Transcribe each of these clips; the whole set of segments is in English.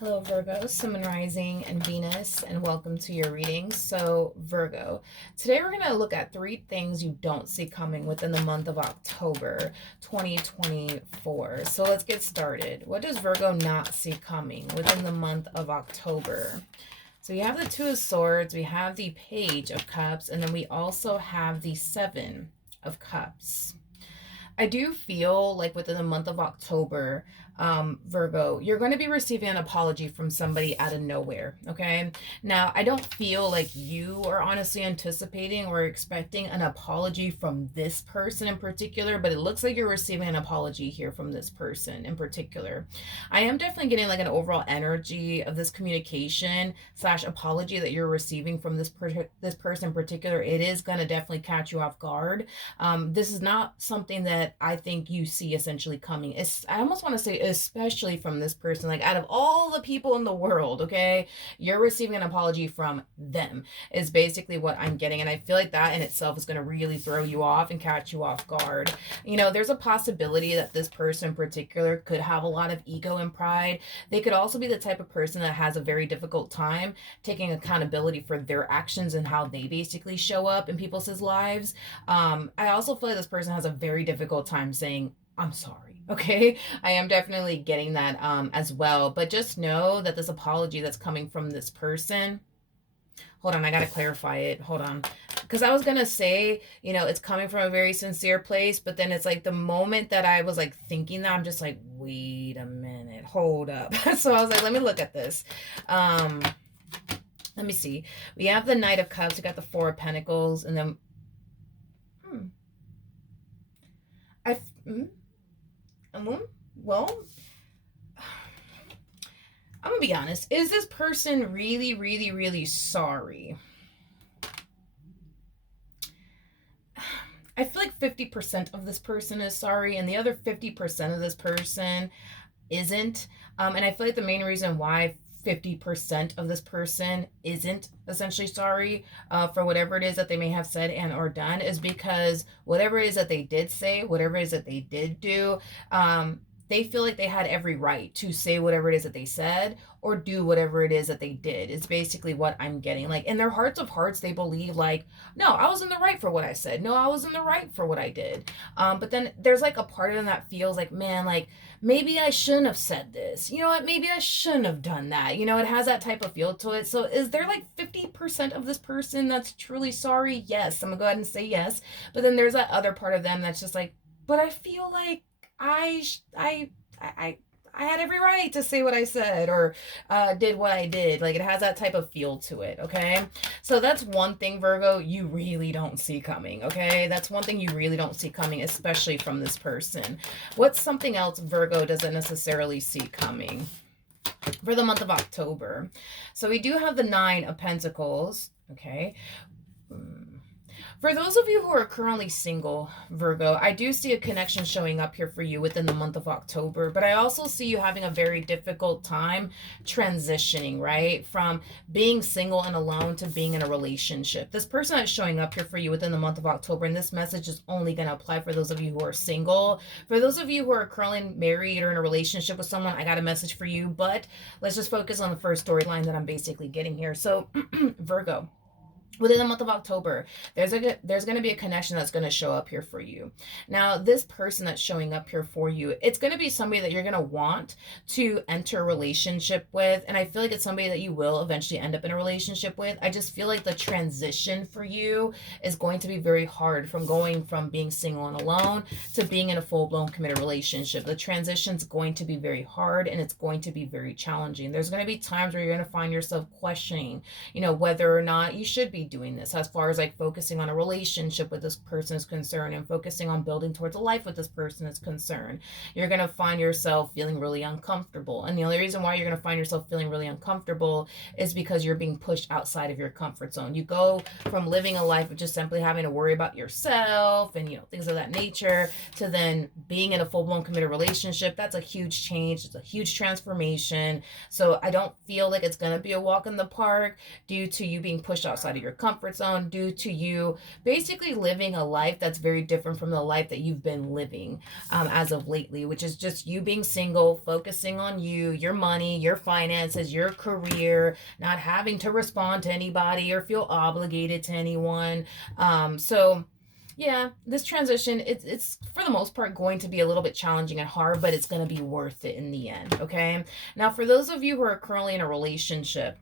Hello, Virgo, Sun, Moon, Rising, and Venus, and welcome to your readings. So, Virgo, today we're going to look at 3 things you don't see coming within the month of October 2024. So, let's get started. What does Virgo not see coming within the month of October? So, we have the Two of Swords, we have the Page of Cups, and then we also have the Seven of Cups. I do feel like within the month of October, Virgo, you're going to be receiving an apology from somebody out of nowhere. Okay. Now, I don't feel like you are honestly anticipating or expecting an apology from this person in particular, but it looks like you're receiving an apology here from this person in particular. I am definitely getting like an overall energy of this communication slash apology that you're receiving from this person in particular. It is going to definitely catch you off guard. This is not something that I think you see essentially coming. I almost want to say, especially from this person, like out of all the people in the world, okay, you're receiving an apology from them, is basically what I'm getting. And I feel like that in itself is going to really throw you off and catch you off guard. You know, there's a possibility that this person in particular could have a lot of ego and pride. They could also be the type of person that has a very difficult time taking accountability for their actions and how they basically show up in people's lives. I also feel like this person has a very difficult time saying, I'm sorry. Okay. I am definitely getting that as well. But just know that this apology that's coming from this person, hold on, I got to clarify it. Hold on. Because I was going to say, you know, it's coming from a very sincere place. But then it's like the moment that I was like thinking that, I'm just like, wait a minute, hold up. So I was like, let me look at this. Let me see. We have the Knight of Cups. We got the Four of Pentacles. And then I, well, I'm gonna be honest. Is this person really, really, really sorry? I feel like 50% of this person is sorry, and the other 50% of this person isn't. And I feel like the main reason why 50% of this person isn't essentially sorry for whatever it is that they may have said and or done is because whatever it is that they did say, whatever it is that they did do, they feel like they had every right to say whatever it is that they said or do whatever it is that they did. It's basically what I'm getting. Like in their hearts of hearts, they believe like, no, I was in the right for what I said. No, I was in the right for what I did. But then there's like a part of them that feels like, man, like maybe I shouldn't have said this. You know what? Maybe I shouldn't have done that. You know, it has that type of feel to it. So is there like 50% of this person that's truly sorry? Yes. I'm gonna go ahead and say yes. But then there's that other part of them that's just like, but I feel like I I I I had every right to say what I said or did what I did. Like it has that type of feel to it. Okay, so that's one thing, Virgo, you really don't see coming. Okay, that's one thing you really don't see coming, especially from this person. What's something else Virgo doesn't necessarily see coming for the month of October? So we do have the Nine of Pentacles. Okay. For those of you who are currently single, Virgo, I do see a connection showing up here for you within the month of October, but I also see you having a very difficult time transitioning, right? From being single and alone to being in a relationship. This person that's showing up here for you within the month of October, and this message is only going to apply for those of you who are single. For those of you who are currently married or in a relationship with someone, I got a message for you, but let's just focus on the first storyline that I'm basically getting here. So, Virgo, within the month of October, there's going to be a connection that's going to show up here for you. Now, this person that's showing up here for you, it's going to be somebody that you're going to want to enter a relationship with. And I feel like it's somebody that you will eventually end up in a relationship with. I just feel like the transition for you is going to be very hard from going from being single and alone to being in a full-blown committed relationship. The transition is going to be very hard and it's going to be very challenging. There's going to be times where you're going to find yourself questioning, you know, whether or not you should be doing this as far as like focusing on a relationship with this person is concerned and focusing on building towards a life with this person is concerned. You're going to find yourself feeling really uncomfortable. And the only reason why you're going to find yourself feeling really uncomfortable is because you're being pushed outside of your comfort zone. You go from living a life of just simply having to worry about yourself and, you know, things of that nature to then being in a full-blown committed relationship. That's a huge change. It's a huge transformation. So I don't feel like it's going to be a walk in the park due to you being pushed outside of your comfort zone due to you basically living a life that's very different from the life that you've been living as of lately, which is just you being single, focusing on you, your money, your finances, your career, not having to respond to anybody or feel obligated to anyone. So yeah, this transition, it's for the most part going to be a little bit challenging and hard, but it's going to be worth it in the end. Okay. Now, for those of you who are currently in a relationship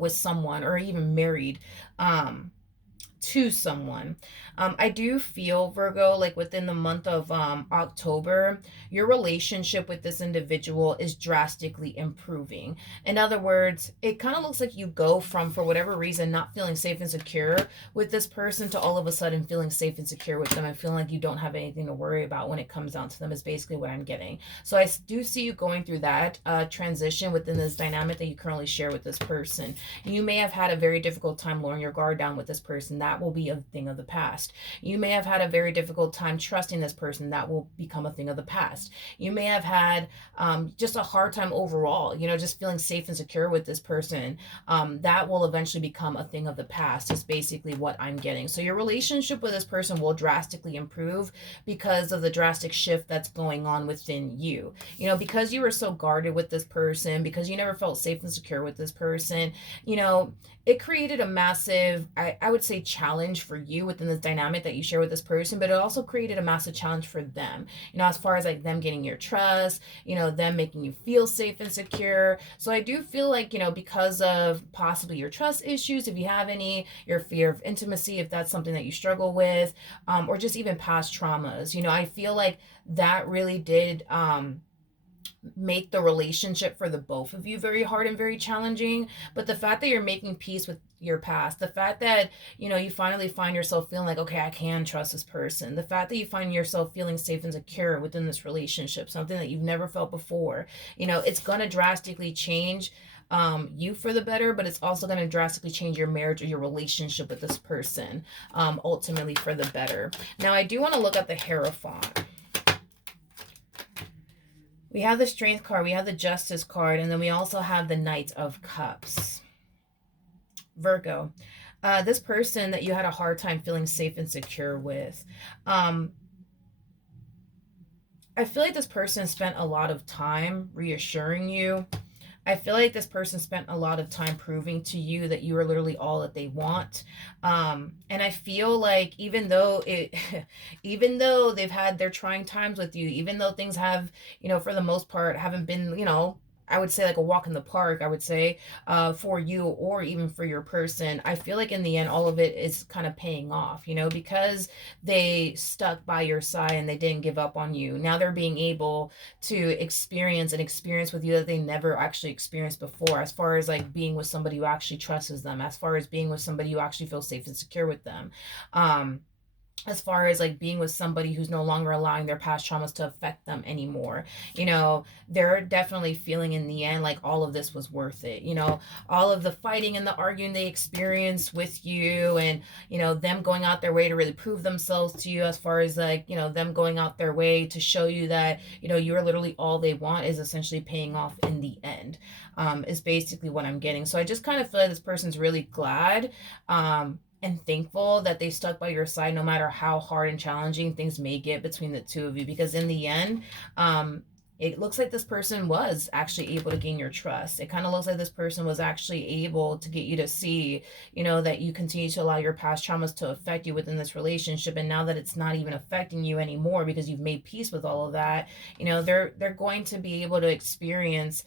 with someone or even married, to someone. I do feel, Virgo, like within the month of October, your relationship with this individual is drastically improving. In other words, it kind of looks like you go from, for whatever reason, not feeling safe and secure with this person to all of a sudden feeling safe and secure with them and feeling like you don't have anything to worry about when it comes down to them, is basically what I'm getting. So I do see you going through that transition within this dynamic that you currently share with this person. You may have had a very difficult time lowering your guard down with this person. That will be a thing of the past. You may have had a very difficult time trusting this person. That will become a thing of the past. You may have had just a hard time overall, just feeling safe and secure with this person. That will eventually become a thing of the past, is basically what I'm getting. So your relationship with this person will drastically improve because of the drastic shift that's going on within you. Because you were so guarded with this person, because you never felt safe and secure with this person, it created a massive, I would say, challenge for you within this dynamic that you share with this person, but it also created a massive challenge for them, as far as like them getting your trust, them making you feel safe and secure. So I do feel like, because of possibly your trust issues, if you have any, your fear of intimacy, if that's something that you struggle with, or just even past traumas, I feel like that really did, make the relationship for the both of you very hard and very challenging. But the fact that you're making peace with your past, the fact that you finally find yourself feeling like, okay, I can trust this person, the fact that you find yourself feeling safe and secure within this relationship, something that you've never felt before, it's going to drastically change you for the better, but it's also going to drastically change your marriage or your relationship with this person, ultimately for the better. Now I do want to look at the Hierophant. We have the Strength card, we have the Justice card, and then we also have the Knight of Cups. Virgo, this person that you had a hard time feeling safe and secure with, I feel like this person spent a lot of time reassuring you. I feel like this person spent a lot of time proving to you that you are literally all that they want. And I feel like even though they've had their trying times with you, even though things have, for the most part haven't been, I would say like a walk in the park, I would say, for you or even for your person, I feel like in the end, all of it is kind of paying off, because they stuck by your side and they didn't give up on you. Now they're being able to experience with you that they never actually experienced before, as far as like being with somebody who actually trusts them, as far as being with somebody who actually feels safe and secure with them. As far as like being with somebody who's no longer allowing their past traumas to affect them anymore. They're definitely feeling in the end like all of this was worth it. All of the fighting and the arguing they experienced with you, and them going out their way to really prove themselves to you, as far as like them going out their way to show you that you're literally all they want, is essentially paying off in the end, is basically what I'm getting. So I just kind of feel like this person's really glad and thankful that they stuck by your side, no matter how hard and challenging things may get between the two of you, because in the end, it looks like this person was actually able to gain your trust. It kind of looks like this person was actually able to get you to see, that you continue to allow your past traumas to affect you within this relationship. And now that it's not even affecting you anymore because you've made peace with all of that, they're going to be able to experience,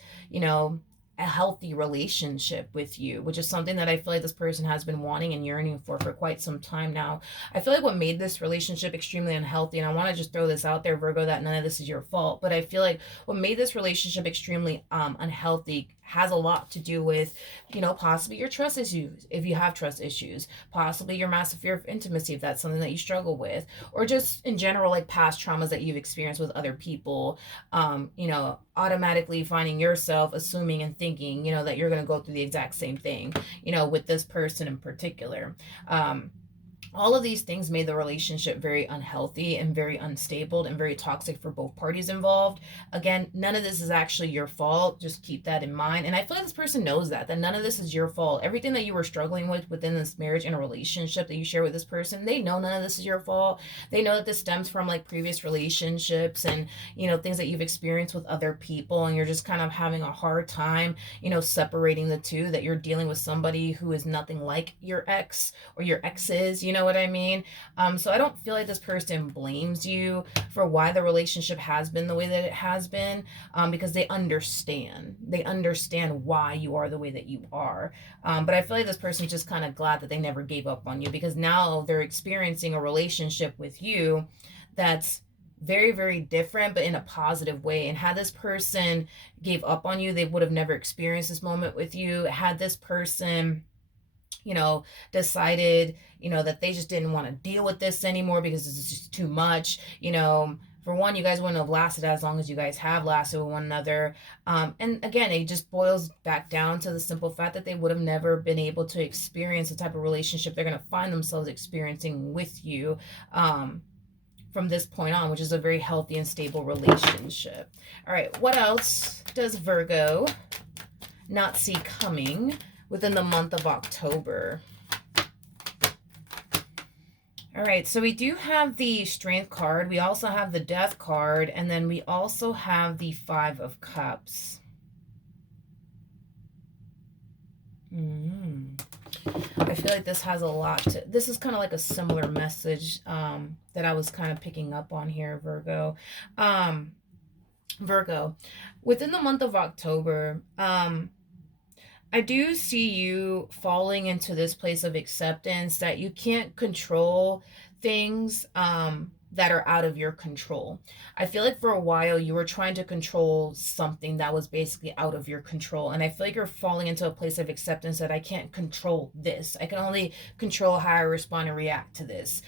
a healthy relationship with you, which is something that I feel like this person has been wanting and yearning for quite some time now. I feel like what made this relationship extremely unhealthy, and I want to just throw this out there, Virgo, that none of this is your fault, but I feel like what made this relationship extremely unhealthy has a lot to do with, possibly your trust issues, if you have trust issues, possibly your massive fear of intimacy, if that's something that you struggle with, or just in general, like past traumas that you've experienced with other people, automatically finding yourself assuming and thinking, that you're going to go through the exact same thing, with this person in particular. All of these things made the relationship very unhealthy and very unstable and very toxic for both parties involved. Again, none of this is actually your fault. Just keep that in mind. And I feel like this person knows that none of this is your fault. Everything that you were struggling with within this marriage and a relationship that you share with this person, they know none of this is your fault. They know that this stems from like previous relationships and, things that you've experienced with other people. And you're just kind of having a hard time, separating the two, that you're dealing with somebody who is nothing like your ex or your exes, you know what I mean? So I don't feel like this person blames you for why the relationship has been the way that it has been, because they understand. They understand why you are the way that you are. But I feel like this person's just kind of glad that they never gave up on you, because now they're experiencing a relationship with you that's very, very different, but in a positive way. And had this person gave up on you, they would have never experienced this moment with you. Had this person decided, that they just didn't want to deal with this anymore because it's just too much, for one, you guys wouldn't have lasted as long as you guys have lasted with one another. And again, it just boils back down to the simple fact that they would have never been able to experience the type of relationship they're going to find themselves experiencing with you, from this point on, which is a very healthy and stable relationship. All right, what else does Virgo not see coming within the month of October? All right, so we do have the Strength card. We also have the Death card. And then we also have the Five of Cups. I feel like this has a lot to... This is kind of like a similar message that I was kind of picking up on here, Virgo. Virgo, within the month of October, I do see you falling into this place of acceptance that you can't control things that are out of your control. I feel like for a while you were trying to control something that was basically out of your control. And I feel like you're falling into a place of acceptance that I can't control this. I can only control how I respond and react to this.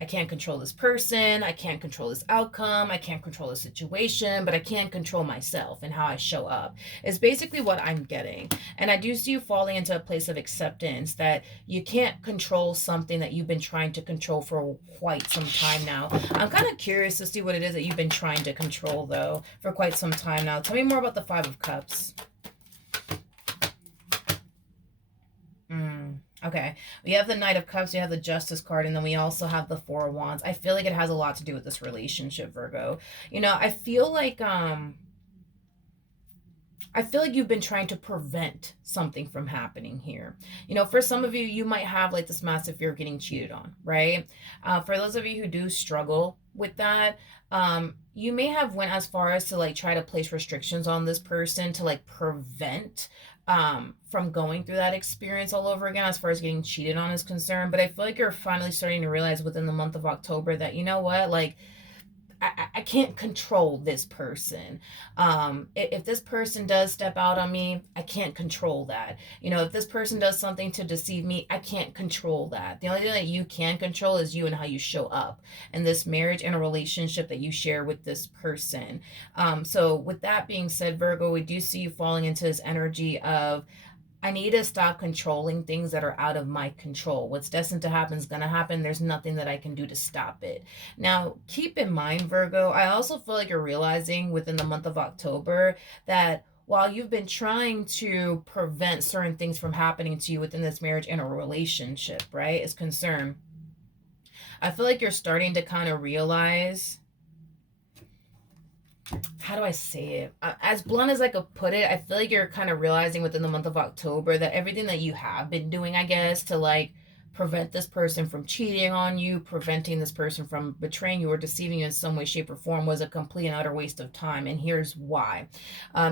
I can't control this person. I can't control this outcome. I can't control the situation, but I can control myself and how I show up. It's basically what I'm getting. And I do see you falling into a place of acceptance that you can't control something that you've been trying to control for quite some time now. I'm kind of curious to see what it is that you've been trying to control, though, for quite some time now. Tell me more about the Five of Cups. Okay, we have the Knight of Cups, we have the Justice card, and then we also have the Four of Wands. I feel like it has a lot to do with this relationship, Virgo. I feel like you've been trying to prevent something from happening here. For some of you, you might have like this massive fear of getting cheated on, right? For those of you who do struggle with that, you may have went as far as to like try to place restrictions on this person to like prevent from going through that experience all over again as far as getting cheated on is concerned. But I feel like you're finally starting to realize within the month of October that, you know what, like, I can't control this person. If this person does step out on me, I can't control that. If this person does something to deceive me, I can't control that. The only thing that you can control is you and how you show up in this marriage and a relationship that you share with this person. So with that being said, Virgo, we do see you falling into this energy of, I need to stop controlling things that are out of my control. What's destined to happen is going to happen. There's nothing that I can do to stop it. Now, keep in mind, Virgo, I also feel like you're realizing within the month of October that while you've been trying to prevent certain things from happening to you within this marriage and a relationship, right, is concerned, I feel like you're starting to kind of realize, how do I say it? As blunt as I could put it, I feel like you're kind of realizing within the month of October that everything that you have been doing, I guess, to like prevent this person from cheating on you, preventing this person from betraying you or deceiving you in some way, shape, or form was a complete and utter waste of time. And here's why.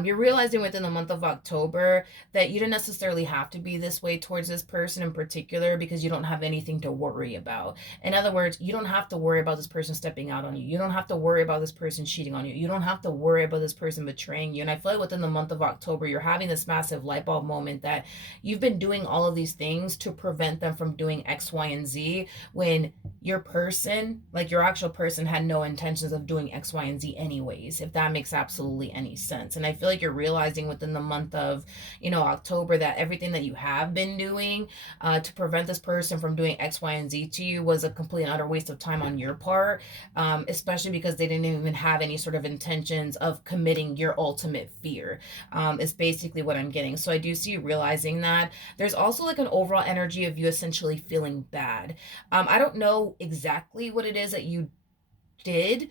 You're realizing within the month of October that you don't necessarily have to be this way towards this person in particular because you don't have anything to worry about. In other words, you don't have to worry about this person stepping out on you. You don't have to worry about this person cheating on you. You don't have to worry about this person betraying you. And I feel like within the month of October, you're having this massive light bulb moment that you've been doing all of these things to prevent them from doing doing X, Y, and Z when your person, like your actual person, had no intentions of doing X, Y, and Z anyways, if that makes absolutely any sense. And I feel like you're realizing within the month of, October, that everything that you have been doing to prevent this person from doing X, Y, and Z to you was a complete and utter waste of time on your part, especially because they didn't even have any sort of intentions of committing your ultimate fear, is basically what I'm getting. So I do see you realizing that. There's also like an overall energy of you essentially feeling bad. I don't know exactly what it is that you did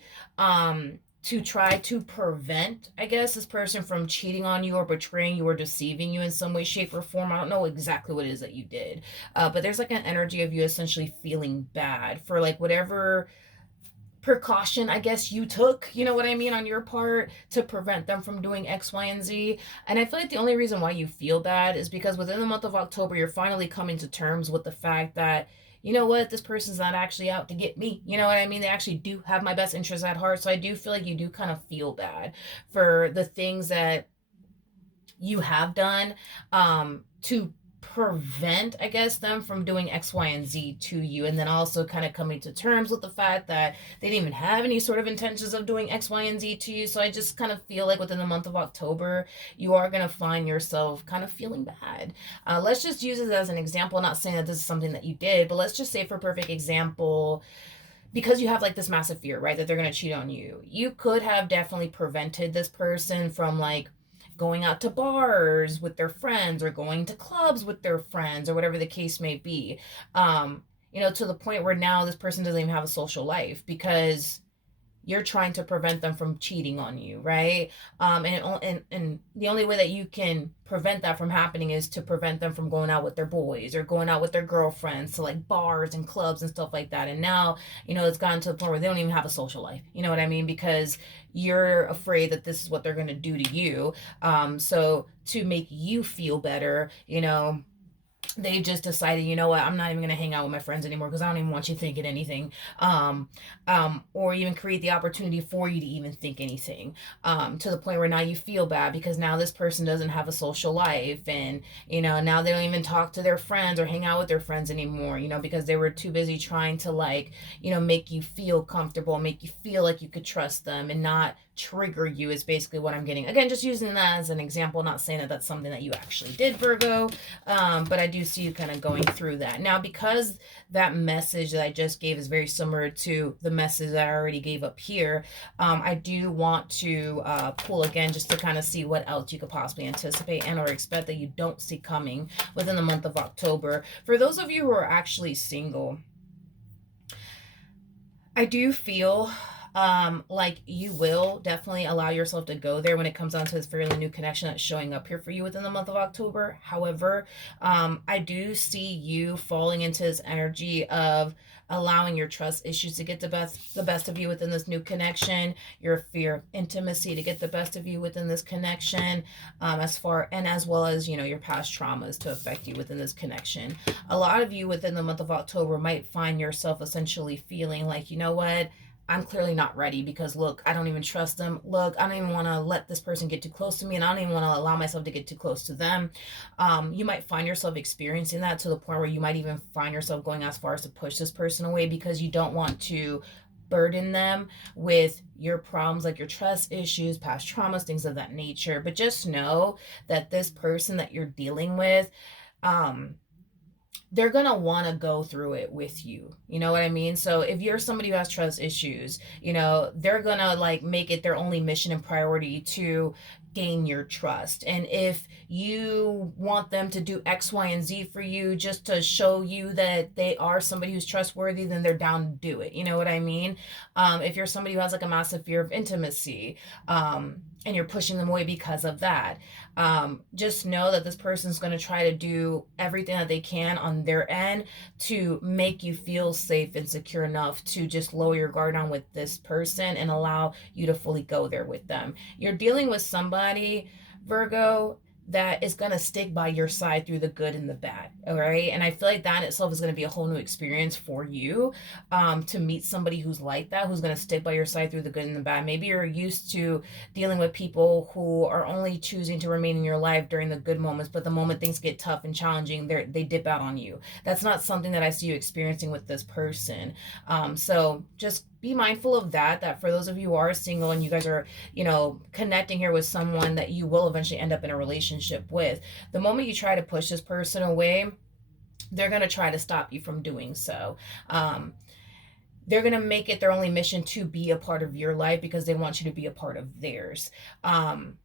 to try to prevent, I guess, this person from cheating on you or betraying you or deceiving you in some way, shape, or form. I don't know exactly what it is that you did, but there's like an energy of you essentially feeling bad for like whatever precaution, I guess, you took, you know what I mean, on your part to prevent them from doing X, Y, and Z. And I feel like the only reason why you feel bad is because within the month of October, you're finally coming to terms with the fact that, you know what, this person's not actually out to get me. You know what I mean? They actually do have my best interests at heart. So I do feel like you do kind of feel bad for the things that you have done to prevent, I guess, them from doing X, Y, and Z to you. And then also kind of coming to terms with the fact that they didn't even have any sort of intentions of doing X, Y, and Z to you. So I just kind of feel like within the month of October, you are going to find yourself kind of feeling bad. Let's just use it as an example. Not saying that this is something that you did, but let's just say for perfect example, because you have like this massive fear, right, that they're going to cheat on you, you could have definitely prevented this person from like going out to bars with their friends or going to clubs with their friends or whatever the case may be. To the point where now this person doesn't even have a social life because you're trying to prevent them from cheating on you, right? And the only way that you can prevent that from happening is to prevent them from going out with their boys or going out with their girlfriends to like bars and clubs and stuff like that. And now, it's gotten to the point where they don't even have a social life. You know what I mean? Because you're afraid that this is what they're going to do to you. So to make you feel better, they just decided, you know what, I'm not even going to hang out with my friends anymore because I don't even want you thinking anything, or even create the opportunity for you to even think anything, to the point where now you feel bad because now this person doesn't have a social life, and now they don't even talk to their friends or hang out with their friends anymore, because they were too busy trying to like, make you feel comfortable, make you feel like you could trust them and not trigger you, is basically what I'm getting. Again, just using that as an example, not saying that that's something that you actually did, Virgo, but I do see you kind of going through that. Now, because that message that I just gave is very similar to the message that I already gave up here, I do want to pull again just to kind of see what else you could possibly anticipate and or expect that you don't see coming within the month of October. For those of you who are actually single, I do feel like you will definitely allow yourself to go there when it comes down to this fairly new connection that's showing up here for you within the month of October. However, I do see you falling into this energy of allowing your trust issues to get the best of you within this new connection, your fear of intimacy to get the best of you within this connection, as well as your past traumas to affect you within this connection. A lot of you within the month of October might find yourself essentially feeling like, you know what, I'm clearly not ready because look, I don't even trust them. Look, I don't even want to let this person get too close to me, and I don't even want to allow myself to get too close to them. You might find yourself experiencing that to the point where you might even find yourself going as far as to push this person away because you don't want to burden them with your problems, like your trust issues, past traumas, things of that nature. But just know that this person that you're dealing with, they're going to want to go through it with you. You know what I mean? So if you're somebody who has trust issues, they're going to like make it their only mission and priority to gain your trust. And if you want them to do X, Y, and Z for you just to show you that they are somebody who's trustworthy, then they're down to do it. You know what I mean? If you're somebody who has like a massive fear of intimacy, and you're pushing them away because of that, just know that this person's going to try to do everything that they can on their end to make you feel safe and secure enough to just lower your guard down with this person and allow you to fully go there with them. You're dealing with somebody, Virgo, that is going to stick by your side through the good and the bad. All right. And I feel like that in itself is going to be a whole new experience for you, to meet somebody who's like that, who's going to stick by your side through the good and the bad. Maybe you're used to dealing with people who are only choosing to remain in your life during the good moments, but the moment things get tough and challenging, they dip out on you. That's not something that I see you experiencing with this person. So just be mindful of that for those of you who are single and you guys are, connecting here with someone that you will eventually end up in a relationship with. The moment you try to push this person away, they're going to try to stop you from doing so. They're going to make it their only mission to be a part of your life because they want you to be a part of theirs.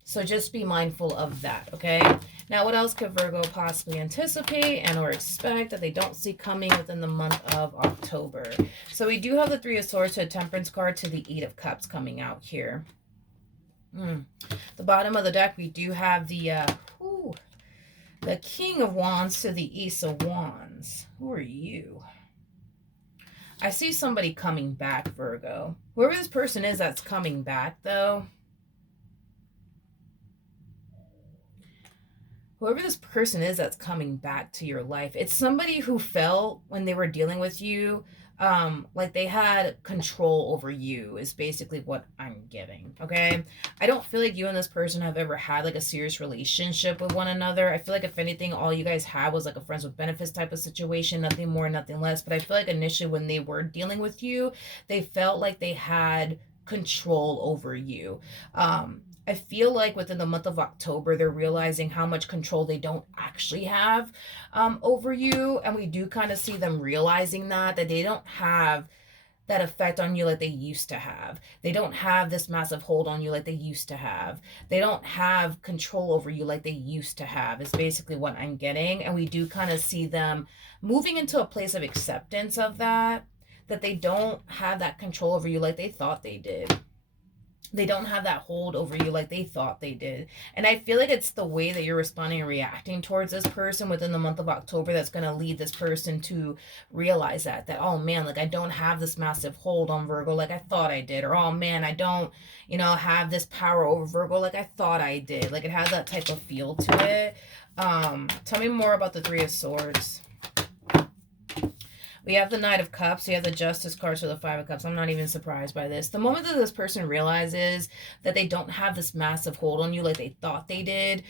So just be mindful of that, okay? Now, what else could Virgo possibly anticipate and or expect that they don't see coming within the month of October? So we do have the Three of Swords to a Temperance card to the Eight of Cups coming out here. The bottom of the deck, we do have the King of Wands to the Ace of Wands. Who are you? I see somebody coming back, Virgo. Whoever this person is that's coming back, though. Whoever this person is that's coming back to your life, it's somebody who felt when they were dealing with you, like they had control over you, is basically what I'm getting, okay? I don't feel like you and this person have ever had like a serious relationship with one another. I feel like if anything, all you guys had was like a friends with benefits type of situation, nothing more, nothing less. But I feel like initially when they were dealing with you, they felt like they had control over you. I feel like within the month of October, they're realizing how much control they don't actually have over you. And we do kind of see them realizing that they don't have that effect on you like they used to have. They don't have this massive hold on you like they used to have. They don't have control over you like they used to have, is basically what I'm getting. And we do kind of see them moving into a place of acceptance of that they don't have that control over you like they thought they did. They don't have that hold over you like they thought they did. And I feel like it's the way that you're responding and reacting towards this person within the month of October that's going to lead this person to realize that, oh man, like I don't have this massive hold on Virgo like I thought I did. Or, oh man, I don't, have this power over Virgo like I thought I did. Like it has that type of feel to it. Tell me more about the Three of Swords. We have the Knight of Cups. We have the Justice card to the Five of Cups. I'm not even surprised by this. The moment that this person realizes that they don't have this massive hold on you like they thought they did,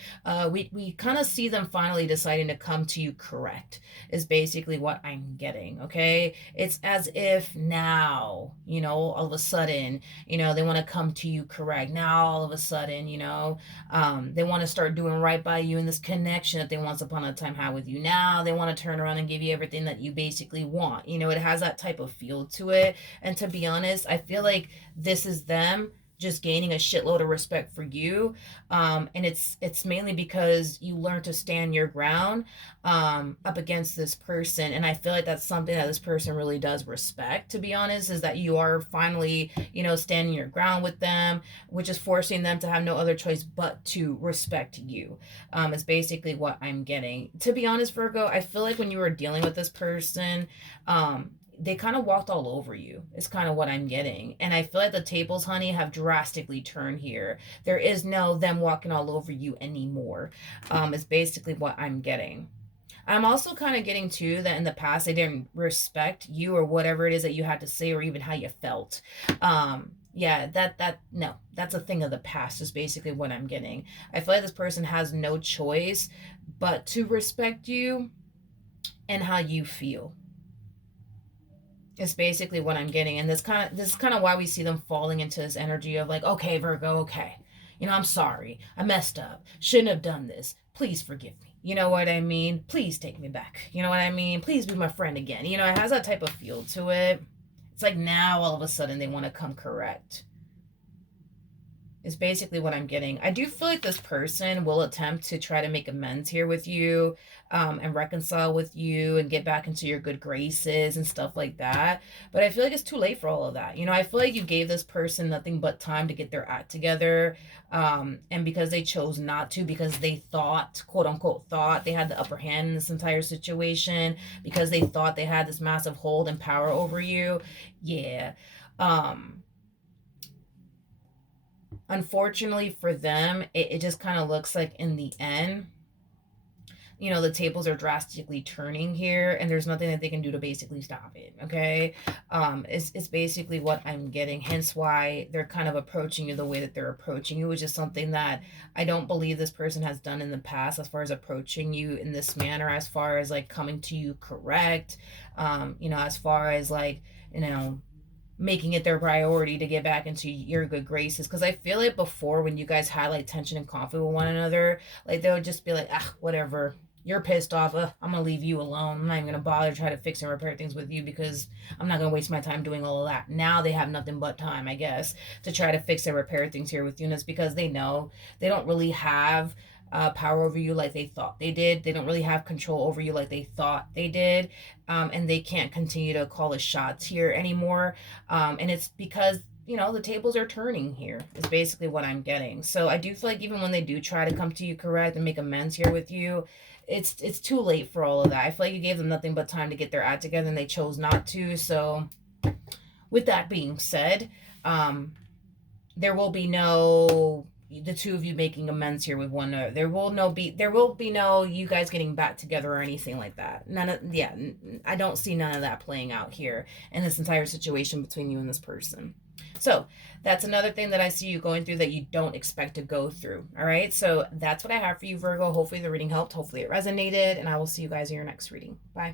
we kind of see them finally deciding to come to you correct, is basically what I'm getting, okay? It's as if now, all of a sudden, they want to come to you correct. Now, all of a sudden, they want to start doing right by you in this connection that they once upon a time had with you. Now they want to turn around and give you everything that you basically want. It has that type of feel to it. And to be honest, I feel like this is them just gaining a shitload of respect for you. And it's mainly because you learn to stand your ground up against this person. And I feel like that's something that this person really does respect, to be honest, is that you are finally, standing your ground with them, which is forcing them to have no other choice but to respect you. Is basically what I'm getting. To be honest, Virgo, I feel like when you were dealing with this person, they kind of walked all over you. It's kind of what I'm getting. And I feel like the tables, honey, have drastically turned here. There is no them walking all over you anymore. Is basically what I'm getting. I'm also kind of getting too that in the past they didn't respect you or whatever it is that you had to say or even how you felt. Yeah, no, that's a thing of the past is basically what I'm getting. I feel like this person has no choice but to respect you and how you feel. It's basically what I'm getting. And this is kind of why we see them falling into this energy of like, okay, Virgo, okay. I'm sorry. I messed up. Shouldn't have done this. Please forgive me. You know what I mean? Please take me back. You know what I mean? Please be my friend again. It has that type of feel to it. It's like now all of a sudden they want to come correct. Is basically what I'm getting. I do feel like this person will attempt to try to make amends here with you, and reconcile with you and get back into your good graces and stuff like that. But I feel like it's too late for all of that. I feel like you gave this person nothing but time to get their act together. And because they chose not to, because they thought, quote unquote, thought they had the upper hand in this entire situation, because they thought they had this massive hold and power over you. Yeah. Unfortunately for them, it just kind of looks like in the end, the tables are drastically turning here, and there's nothing that they can do to basically stop it. Okay. It's basically what I'm getting, hence why they're kind of approaching you the way that they're approaching you, which is something that I don't believe this person has done in the past, as far as approaching you in this manner, as far as like coming to you correct, as far as like, making it their priority to get back into your good graces. Because I feel like before, when you guys had like tension and conflict with one another, like they would just be like, ah, whatever. You're pissed off. I'm gonna leave you alone. I'm not even gonna bother to try to fix and repair things with you, because I'm not gonna waste my time doing all of that. Now they have nothing but time, I guess, to try to fix and repair things here with you. And it's because they know they don't really have power over you like they thought they did. They don't really have control over you like they thought they did. And they can't continue to call the shots here anymore. And it's because the tables are turning here, is basically what I'm getting. So I do feel like even when they do try to come to you correct and make amends here with you, it's too late for all of that. I feel like you gave them nothing but time to get their act together, and they chose not to. So with that being said, there will be no the two of you making amends here with one another. There will be no you guys getting back together or anything like that. I don't see none of that playing out here in this entire situation between you and this person. So that's another thing that I see you going through that you don't expect to go through. All right. So that's what I have for you, Virgo. Hopefully the reading helped. Hopefully it resonated. And I will see you guys in your next reading. Bye.